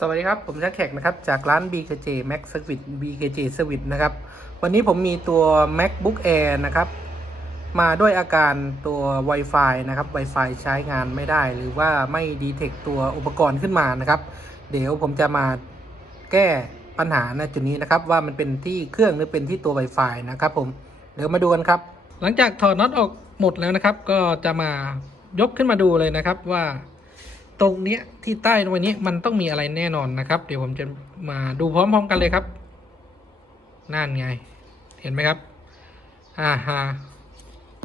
สวัสดีครับ ผมชักแขกนะครับ จากร้าน BKJ Mac Service BKJ Service นะครับ วันนี้ผมมีตัว MacBook Air นะครับ มาด้วยอาการตัว Wi-Fi นะครับ Wi-Fi ใช้งานไม่ได้ หรือว่าไม่ดีเทคตัวอุปกรณ์ขึ้นมานะครับ เดี๋ยวผมจะมาแก้ปัญหาในจุดนี้นะครับ ว่ามันเป็นที่เครื่องหรือเป็นที่ตัว Wi-Fi นะครับผม เดี๋ยวมาดูกันครับ หลังจากถอดน็อตออกหมดแล้วนะครับ ก็จะมายกขึ้นมาดูเลยนะครับว่า ตรงเนี้ยที่ใต้ตรงนี้มันต้องมีอะไรแน่นอนนะครับ เดี๋ยวผมจะมาดูพร้อมๆกันเลยครับนั่นไง เห็นไหมครับอ่าฮะ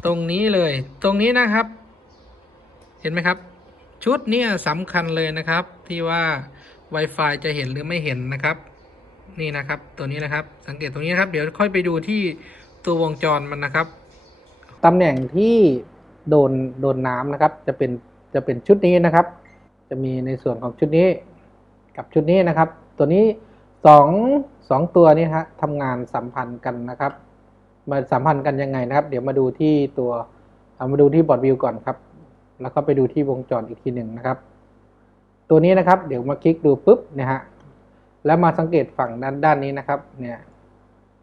ตรงนี้เลย ตรงนี้นะครับ เห็นไหมครับ ชุดนี้สำคัญเลยนะครับ ที่ว่า Wi-Fi จะเห็นหรือไม่เห็นนะครับ นี่นะครับ ตัวนี้นะครับ สังเกตตรงนี้นะครับ เดี๋ยวค่อยไปดูที่ตัววงจรมันนะครับตำแหน่งที่โดนโดนน้ำนะครับ จะเป็นจะเป็นชุดนี้นะครับ จะมีในส่วนของชุดนี้กับชุดนี้นะครับ ตัวนี้สองสองตัวนี้ฮะทำงานสัมพันธ์กันนะครับ มาสัมพันธ์กันยังไงนะครับ เดี๋ยวมาดูที่ตัวเอามาดูที่บอร์ดวิวก่อนครับ แล้วก็ไปดูที่วงจรอีกทีหนึ่งนะครับ ตัวนี้นะครับ เดี๋ยวมาคลิกดูปุ๊บเนี่ยฮะแล้วมาสังเกตฝั่งด้านด้านนี้นะครับ เนี่ย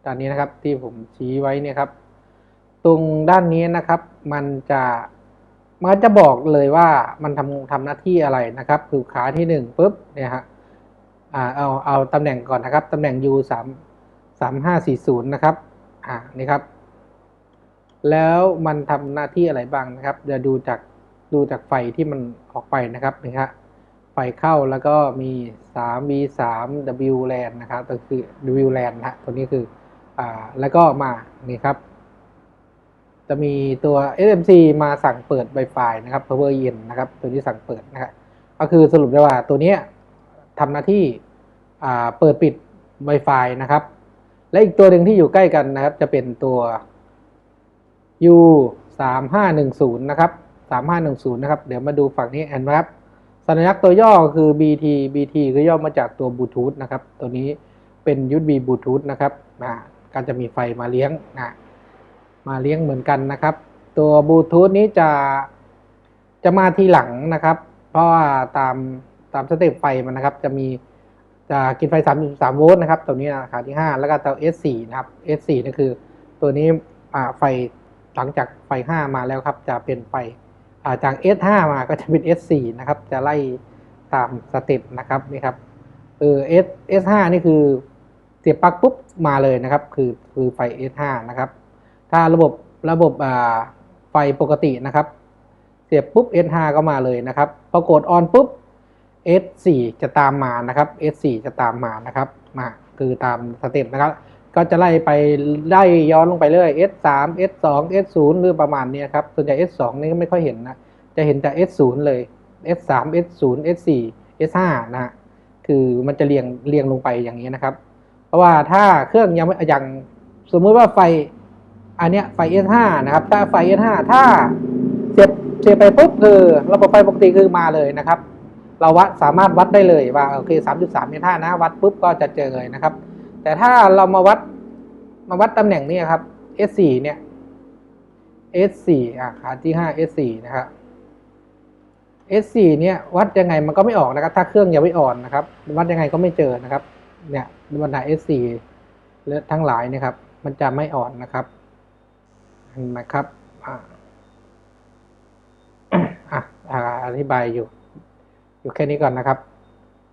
ด้านนี้นะครับที่ผมชี้ไว้เนี่ยครับ ตรงด้านนี้นะครับ มันจะ มันจะบอกเลยว่ามันทำทำหน้าที่อะไรนะครับคือขาที่หนึ่งปุ๊บเนี่ยฮะอ่าเอาเอาตำแหน่งก่อนนะครับตำแหน่ง U สามสามห้าสี่ศูนย์นะครับอ่านี่ครับ แล้วมันทำหน้าที่อะไรบ้างนะครับเดี๋ยวดูจากดูจากไฟที่มันออกไปนะครับนี่ฮะไฟเข้าแล้วก็มี3 V 3 W LAN นะครับก็คือ W LAN นะฮะตัวนี้คืออ่าแล้วก็มานี่ครับ จะมีตัว SMC มาสั่งเปิด Wi-Fi นะครับ Power in นะครับ ตัวที่สั่งเปิดนะครับก็คือสรุปได้ว่าตัวนี้ทำหน้าที่เปิดปิด Wi-Fi นะครับ และอีกตัวหนึ่งที่อยู่ใกล้กันนะครับ จะเป็นตัว U 3 5 1 0นะครับ3 5 1 0นะครับ เดี๋ยวมาดูฝั่งนี้เห็นไหมครับสัญลักษณ์ตัวย่อคือ BT BT คือย่อมาจากตัวบลูทูธนะครับ ตัวนี้เป็น USB บลูทูธนะครับอ่าการจะมีไฟมาเลี้ยงนะ มาเลี้ยงเหมือนกันนะครับ ตัวบลูทูธนี้จะจะมาทีหลังนะครับ เพราะว่าตามตามสเต็ปไฟมันนะครับ จะมีจะกินไฟ 3.3 โวลต์นะครับตัวนี้ราคาที่ 5 แล้วก็ตัว S4 นะครับ S4 นี่คือตัวนี้อ่าไฟหลังจากไฟ 5 มาแล้วครับ จะเป็นไฟอ่าจาก S5 มาก็จะเป็น S4 นะครับ จะไล่ตามสเต็ปนะครับนี่ครับเออ S S5 นี่คือเสียบปลั๊กปุ๊บมาเลยนะครับ คือคือไฟ S5 นะครับ ถ้าระบบระบบอ่าไฟปกตินะครับ เสียบปุ๊บ S5 ก็มาเลยนะครับพอกดออนปุ๊บ S4 จะตามมานะครับ S4 จะตามมานะครับมาคือตามสเต็ปนะครับ ก็จะไล่ไปไล่ย้อนลงไปเรื่อย S3 S2 S0 หรือประมาณนี้ครับส่วนใหญ่ S2 นี่ก็ไม่ค่อยเห็นนะ จะเห็นแต่ S0 เลย S3 S0 S4 S5 นะฮะคือมันจะเรียงเรียงลงไปอย่างนี้นะครับ เพราะว่าถ้าเครื่องยังไม่ย่างสมมติว่าไฟ อันเนี้ยไฟ S5 นะครับ ถ้าไฟ S5 ถ้าเสียบเสียบไปปุ๊บคือระบบไฟปกติคือมาเลยนะครับ เราวัดสามารถวัดได้เลยว่าโอเค3.3 S5 นะวัดปุ๊บก็จะเจอเลยนะครับ แต่ถ้าเรามาวัดมาวัดตำแหน่งนี้ครับ S4 เนี่ย S4 อะขาที่5 S4 นะครับ S4 เนี่ยวัดยังไงมันก็ไม่ออกนะครับ ถ้าเครื่องยังไม่อ่อนนะครับ วัดยังไงก็ไม่เจอนะครับ เนี่ยบรรดา S4 และทั้งหลายนะครับ มันจะไม่อ่อนนะครับ นไหมครับอะอ่าอธิบายอยู่ อยู่แค่นี้ก่อนนะครับ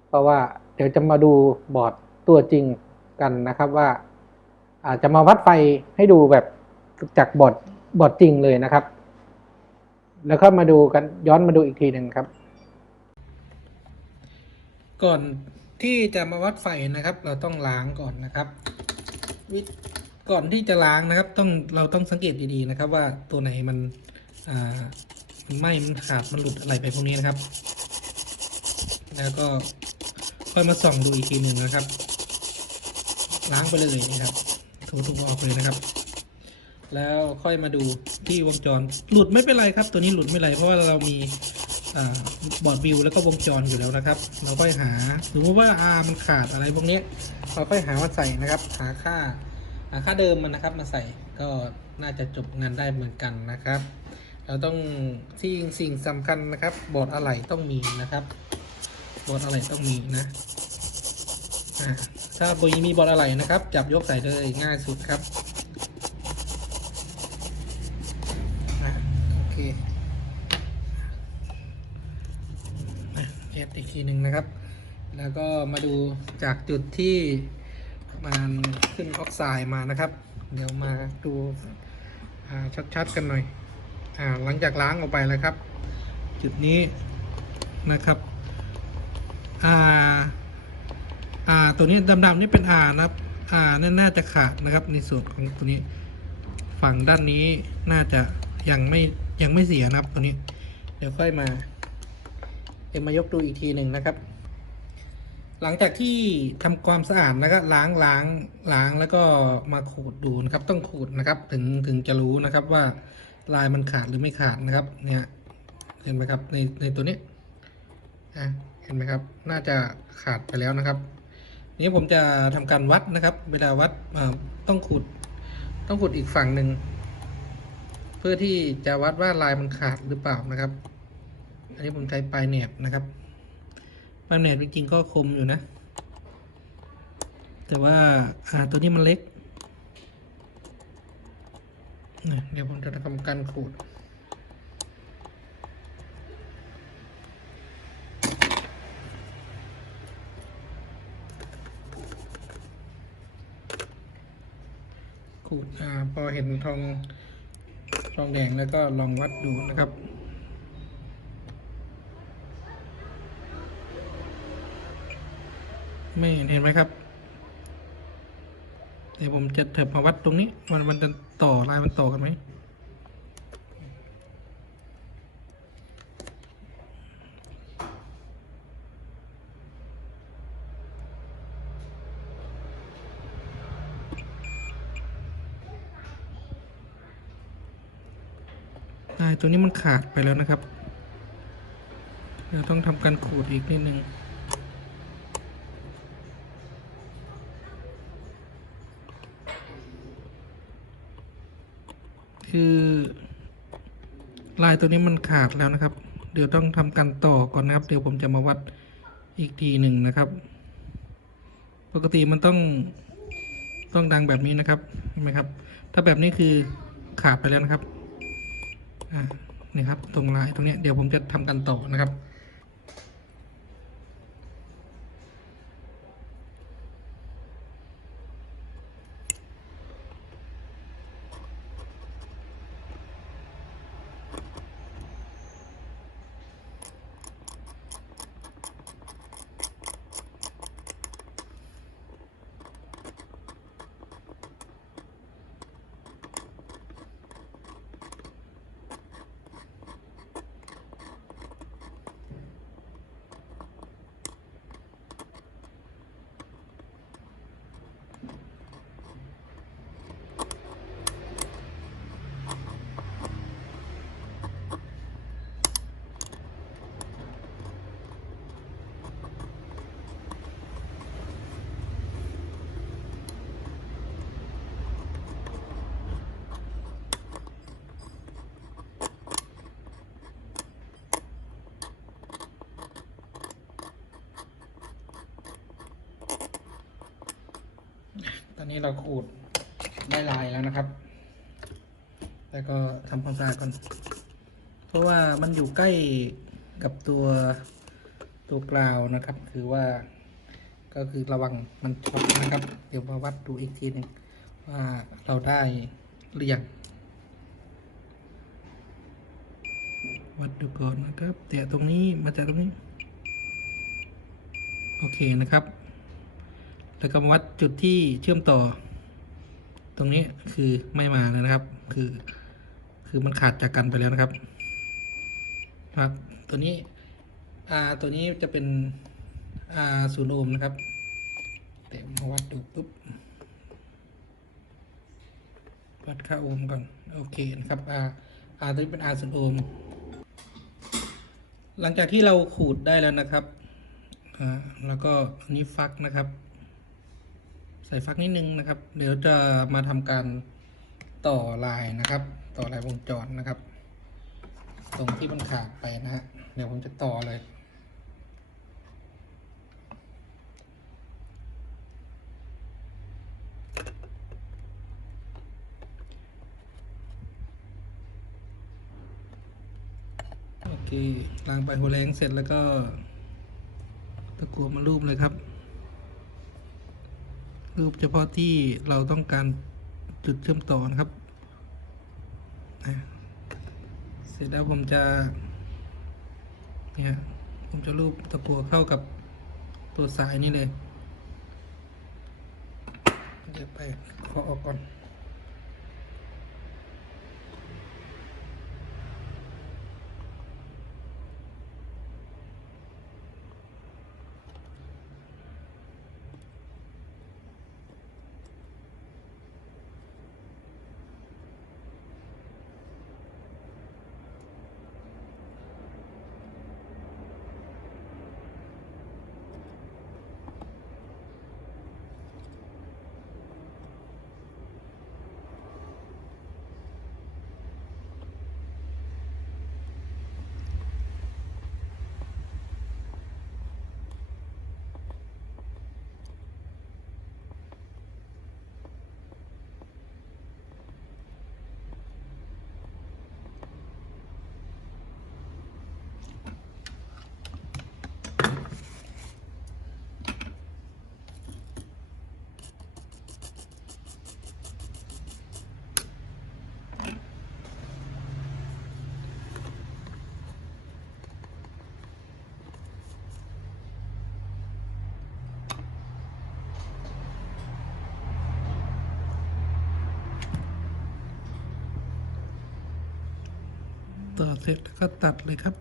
เพราะว่าเดี๋ยวจะมาดูบอร์ดตัวจริงกันนะครับว่าอาจจะมาวัดไฟให้ดูแบบจากบอร์ดบอร์ดจริงเลยนะครับ แล้วก็มาดูกันย้อนมาดูอีกทีหนึ่งครับ ก่อนที่จะมาวัดไฟนะครับ เราต้องล้างก่อนนะครับวิ ก่อนที่จะล้างนะครับ ต้องเราต้องสังเกตดีๆนะครับ ว่าตัวไหนมันมันไหม้มันขาดมันหลุดอะไรไปพวกนี้นะครับ แล้วก็ค่อยมาส่องดูอีกทีหนึ่งนะครับ ล้างไปเลยนะครับถูถูออกเลยนะครับ แล้วค่อยมาดูที่วงจรหลุดไม่เป็นไรครับ ตัวนี้หลุดไม่ไรเพราะว่าเรามีอบอร์ดวิวแล้วก็วงจรอยู่แล้วนะครับ เราก็หาสมมติว่าอามันขาดอะไรพวกนี้เราก็หามาใส่นะครับ หาค่า ค่าเดิมมันนะครับมาใส่ก็น่าจะจบงานได้เหมือนกันนะครับ เราต้องที่สิ่งสำคัญนะครับ บอร์ดอะไหล่ต้องมีนะครับ บอร์ดอะไหล่ต้องมีนะถ้าบุยมีบอลอะไรนะครับ จับยกใส่เลยง่ายสุดครับโอเคอะเอฟอีกทีหนึ่งนะครับ แล้วก็มาดูจากจุดที่ มันขึ้นออกไซด์มานะครับ เดี๋ยวมาดูาชัดๆกันหน่อยอหลังจากล้างออกไปแล้วครับ จุดนี้นะครับอ่าอ่าตัวนี้ดำๆนี่เป็นอ่านะครับอ่านั่นน่าจะขาดนะครับ ในส่วนของตัวนี้ ฝั่งด้านนี้น่าจะยังไม่ยังไม่เสียนะครับตัวนี้ เดี๋ยวค่อยมา เอ็มมายกดูอีกทีหนึ่งนะครับ หลังจากที่ทำความสะอาดแล้วก็ล้างล้างล้างแล้วก็มาขูดดูนะครับ ต้องขูดนะครับ ถึงถึงจะรู้นะครับว่าลายมันขาดหรือไม่ขาดนะครับ เนี่ย เห็นไหมครับ ในในตัวนี้อะเห็นไหมครับ น่าจะขาดไปแล้วนะครับ นี้ผมจะทำการวัดนะครับ เวลาวัดต้องขุดต้องขุดอีกฝั่งหนึ่งเพื่อที่จะวัดว่าลายมันขาดหรือเปล่านะครับ อันนี้ผมใช้ปลายแหนบนะครับ ปลายแหนบจริงๆก็คมอยู่นะ แต่ว่าอ่าตัวนี้มันเล็ก เดี๋ยวผมจะทำการขูดขูดอ่าพอเห็นทองทองแดงแล้วก็ลองวัดดูนะครับ ไม่เห็นเห็นไหมครับ เดี๋ยวผมจะเถิบมาวัดตรงนี้มันมันจะต่อลายมันต่อกันไหมลายตัวนี้มันขาดไปแล้วนะครับเดี๋ยวต้องทำการขูดอีกนิดนึง คือลายตัวนี้มันขาดแล้วนะครับ เดี๋ยวต้องทำการต่อก่อนนะครับ เดี๋ยวผมจะมาวัดอีกทีหนึ่งนะครับ ปกติมันต้องต้องดังแบบนี้นะครับเห็นไหมครับ ถ้าแบบนี้คือขาดไปแล้วนะครับอ่านี่ครับตรงลายตรงนี้เดี๋ยวผมจะทำการต่อนะครับ ตอ นี้เราขูดได้ลายแล้วนะครับ แล้วก็ทำความสะอาดก่อน เพราะว่ามันอยู่ใกล้กับตัวตัวกราวนะครับ คือว่าก็คือระวังมันช็อตนะครับ เดี๋ยวมาวัดดูอีกทีหนึ่งว่าเราได้หรือยังวัดดูก่อนนะครับ แตะตรงนี้มาแตะตรงนี้ โอเคนะครับ แล้วก็มาวัดจุดที่เชื่อมต่อ ตรงนี้คือไม่มาแล้วนะครับ คือ คือมันขาดจากกันไปแล้วนะครับ ครับ ตัวนี้อ่าตัวนี้จะเป็นอ่าศูนย์โอห์มนะครับเดี๋ยวมาวัดดูปุ๊บวัดค่าโอห์มก่อนโอเคนะครับอ่าอ่าตัวนี้เป็นอาศูนย์โอห์มหลังจากที่เราขูดได้แล้วนะครับอ่าแล้วก็อันนี้ฟักนะครับ ใส่ฟักนิดนึงนะครับ เดี๋ยวจะมาทำการต่อลายนะครับ ต่อลายวงจรนะครับ ตรงที่มันขาดไปนะฮะเดี๋ยวผมจะต่อเลยโอเคล้างไปหัวแรงเสร็จแล้วก็ตะกัวมารูปเลยครับ รูปเฉพาะที่เราต้องการจุดเชื่อมต่อนะครับ เสร็จแล้วผมจะเนี่ยผมจะรูปตะกัวเข้ากับตัวสายนี่เลยเดี๋ยวไปขอออกก่อน ต่อเสร็จแล้วก็ตัดเลยครับ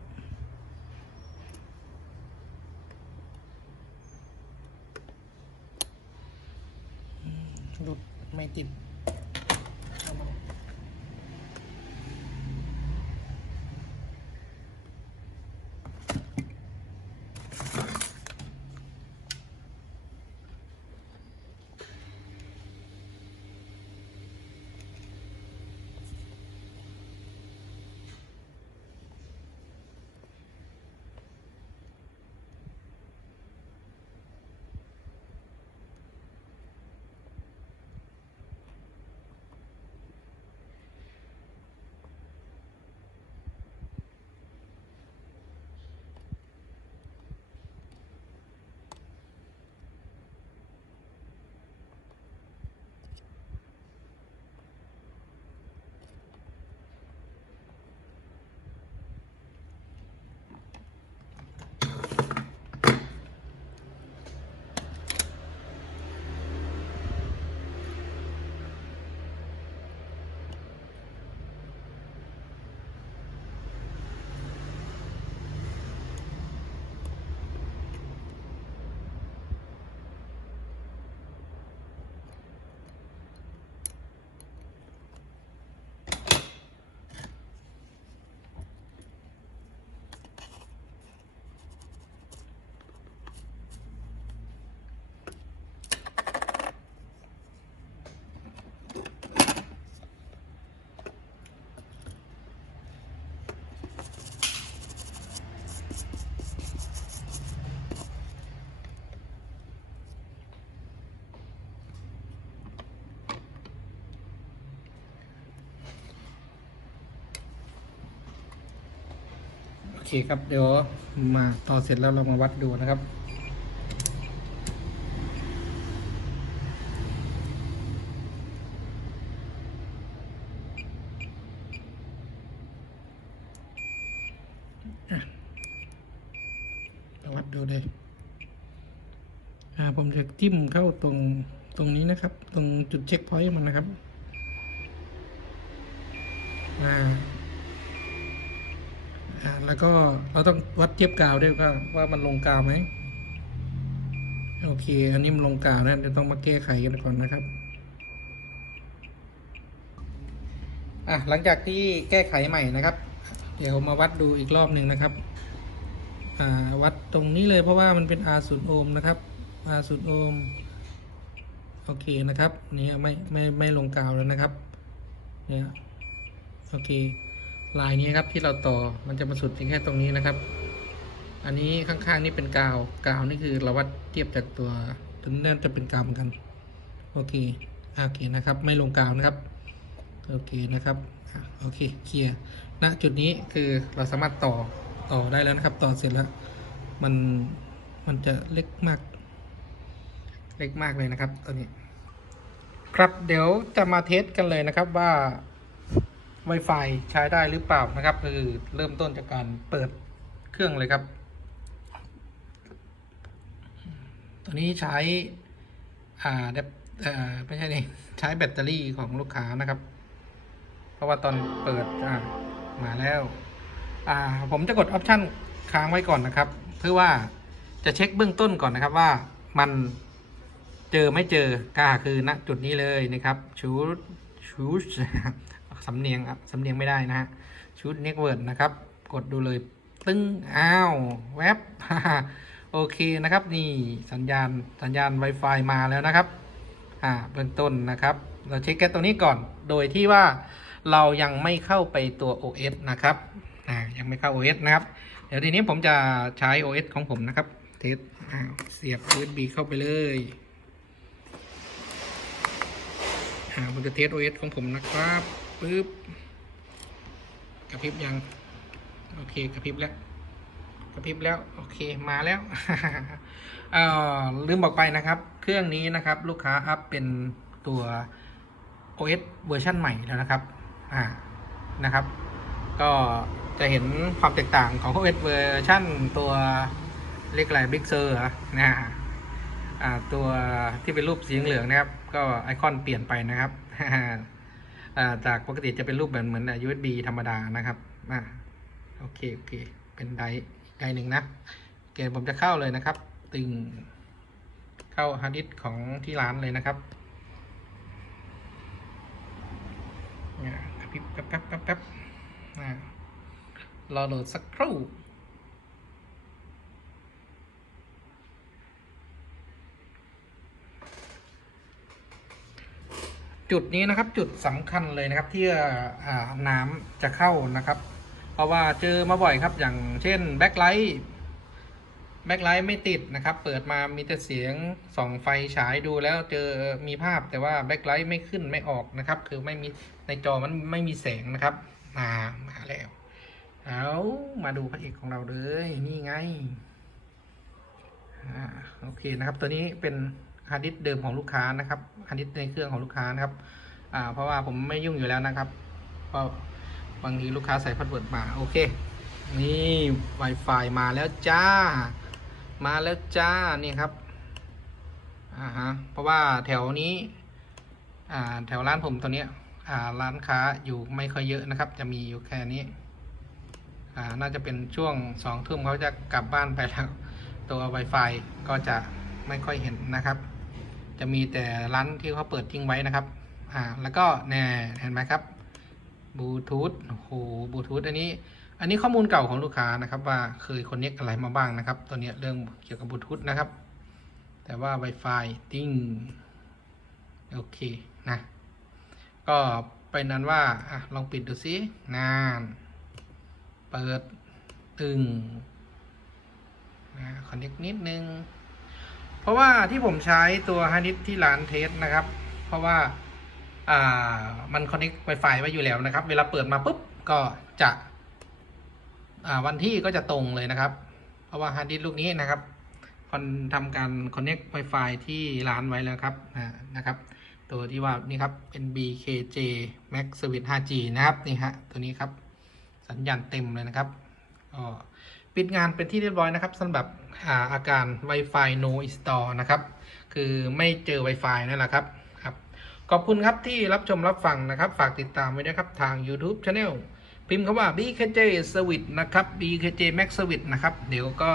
หลุดไม่ติด เคครับเดี๋ยวมาต่อเสร็จแล้วเรามาวัดดูนะครับอะมาวัดดูเลยอ่าผมจะจิ้มเข้าตรงตรงนี้นะครับ ตรงจุดเช็คพอยต์มันนะครับ อ่า อ่าแล้วก็เราต้องวัดเทียบกาวด้วยว่าว่ามันลงกาวไหมโอเค อันนี้มันลงกาวนะเดี๋ยวต้องมาแก้ไขกันก่อนนะครับอะหลังจากที่แก้ไขใหม่นะครับ เดี๋ยวมาวัดดูอีกรอบหนึ่งนะครับอ่าวัดตรงนี้เลยเพราะว่ามันเป็น R 0โอห์มนะครับ R 0โอห์มโอเคนะครับนี่ไม่ไม่ไม่ลงกาวแล้วนะครับเนี่ยโอเค ลายนี้ครับที่เราต่อมันจะมาสุดเพียงแค่ตรงนี้นะครับ อันนี้ข้างๆนี่เป็นกาว กาวนี่คือเราวัดเทียบจากตัวถึงนั่นจะเป็นกาวเหมือนกัน โอเค โอเคนะครับ ไม่ลงกาวนะครับ โอเคนะครับ โอเค เคลียร์ ณ จุดนี้คือเราสามารถต่อ ต่อได้แล้วนะครับ ต่อเสร็จแล้ว มัน มันจะเล็กมาก เล็กมากเลยนะครับตัวนี้ ครับ เดี๋ยวจะมาเทสกันเลยนะครับว่า Wi-Fi ใช้ได้หรือเปล่านะครับคือเริ่มต้นจากการเปิดเครื่องเลยครับ ตัวนี้ใช้อ่าเดบอ่อไม่ใช่นี่ใช้แบตเตอรี่ของลูกค้านะครับ เพราะว่าตอนเปิดอ่ามาแล้วอ่าผมจะกดออปชันค้างไว้ก่อนนะครับ เพื่อว่าจะเช็คเบื้องต้นก่อนนะครับว่ามันเจอไม่เจอก็คือณจุดนี้เลยนะครับชูชู สำเนียงครับสำเนียงไม่ได้นะฮะชูดเน็กเวิร์ดนะครับ กดดูเลยตึ้งอ้าวแวบโอเคนะครับนี่สัญญาณสัญญาณ Wi-Fi มาแล้วนะครับอ่าเบื้องต้นนะครับ เราเช็คแค่ตรงนี้ก่อนโดยที่ว่าเรายังไม่เข้าไปตัว OS นะครับอ่ายังไม่เข้า OS นะครับ เดี๋ยวทีนี้ผมจะใช้ OS ของผมนะครับเทสอ่าเสียบ USB เข้าไปเลยอ่าผมจะเทส OS ของผมนะครับ ปึ๊บกระพริบยังโอเคกระพริบแล้วกระพริบแล้วโอเคมาแล้วเออลืมบอกไปนะครับ เครื่องนี้นะครับลูกค้าอัพเป็นตัว OS เวอร์ชันใหม่แล้วนะครับอ่านะครับ ก็จะเห็นความแตกต่างของ OS เวอร์ชันตัวเรียกอะไรบิ๊กเซอร์นะอ่าตัวที่เป็นรูปสีเหลืองนะครับ ก็ไอคอนเปลี่ยนไปนะครับ จากปกติจะเป็นรูปแบบเหมือน USB ธรรมดานะครับอ่าโอเคโอเค เป็นไดร์ไดร์หนึ่งนะโอเคผมจะเข้าเลยนะครับ ตึงเข้าฮาร์ดดิสของที่ร้านเลยนะครับเนี่ยกระพริบแป๊บแป๊บแป๊บแป๊บรอโหลดสักครู่ จุดนี้นะครับจุดสำคัญเลยนะครับที่น้ำจะเข้านะครับ เพราะว่าเจอมาบ่อยครับ อย่างเช่นแบ็คไลท์แบ็คไลท์ไม่ติดนะครับ เปิดมามีแต่เสียงส่องไฟฉายดูแล้วเจอมีภาพแต่ว่าแบ็คไลท์ไม่ขึ้นไม่ออกนะครับ คือไม่มีในจอมันไม่มีแสงนะครับมามาแล้ว เอามาดูพระเอกของเราเลยนี่ไงอ่าโอเคนะครับ ตัวนี้เป็น ฮาร์ดดิสก์เดิมของลูกค้านะครับฮาร์ดดิสก์ในเครื่องของลูกค้านะครับอ่าเพราะว่าผมไม่ยุ่งอยู่แล้วนะครับเพราะบางทีลูกค้าใส่พาสเวิร์ดมาโอเคนี่ Wi-Fi มาแล้วจ้า มาแล้วจ้านี่ครับอ่าฮะเพราะว่าแถวนี้อ่าแถวร้านผมตัวเนี้ยอ่าร้านค้าอยู่ไม่ค่อยเยอะนะครับ จะมีอยู่แค่นี้อ่าน่าจะเป็นช่วงสองทุ่มเขาจะกลับบ้านไปแล้วตัว Wi-Fi ก็จะไม่ค่อยเห็นนะครับ จะมีแต่ร้านที่เขาเปิดทิ้งไว้นะครับ อ่า แล้วก็แน่เห็นไหมครับบลูทูธโอ้โหบลูทูธอันนี้ อันนี้ข้อมูลเก่าของลูกค้านะครับ ว่าเคยคอนเน็กอะไรมาบ้างนะครับ ตัวเนี้ยเรื่องเกี่ยวกับบลูทูธนะครับ แต่ว่า Wi-Fi ติ้งโอเคนะ ก็เป็นนั้นว่าอะลองปิดดูซินาน เปิดตึงนะคอนเน็กนิดนึง เพราะว่าที่ผมใช้ตัวฮาร์ดดิสที่ร้านเทสนะครับ เพราะว่าอ่ามันคอนเน็ก Wi-Fi ไว้อยู่แล้วนะครับ เวลาเปิดมาปุ๊บก็จะอ่าวันที่ก็จะตรงเลยนะครับ เพราะว่าฮาร์ดดิสลูกนี้นะครับคอนทำการคอนเน็ก Wi-Fi ที่ร้านไว้แล้วครับนะครับตัวที่ว่านี่ครับ NBKJ Max Service 5G นะครับนี่ฮะตัวนี้ครับสัญญาณเต็มเลยนะครับ ก็ปิดงานเป็นที่เรียบร้อยนะครับสำหรับอาอาการ Wi-Fi no install นะครับ คือไม่เจอ Wi-Fi นั่นแหละครับครับ ขอบคุณครับที่รับชมรับฟังนะครับ ฝากติดตามไว้ด้วยครับ ทาง YouTube Channel พิมพ์คำว่า BKJ Service นะครับ BKJ Max Service นะครับ เดี๋ยวก็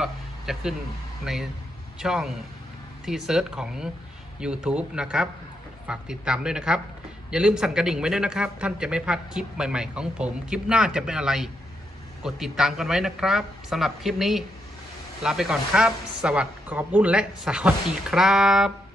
จะขึ้นในช่องที่เซิร์ชของ YouTube นะครับ ฝากติดตามด้วยนะครับ อย่าลืมสั่นกระดิ่งไว้ด้วยนะครับ ท่านจะไม่พลาดคลิปใหม่ ๆ ของผม คลิปหน้าจะเป็นอะไร กดติดตามกันไว้นะครับสำหรับคลิปนี้ ลาไปก่อนครับ สวัสดีขอบคุณและสวัสดีครับ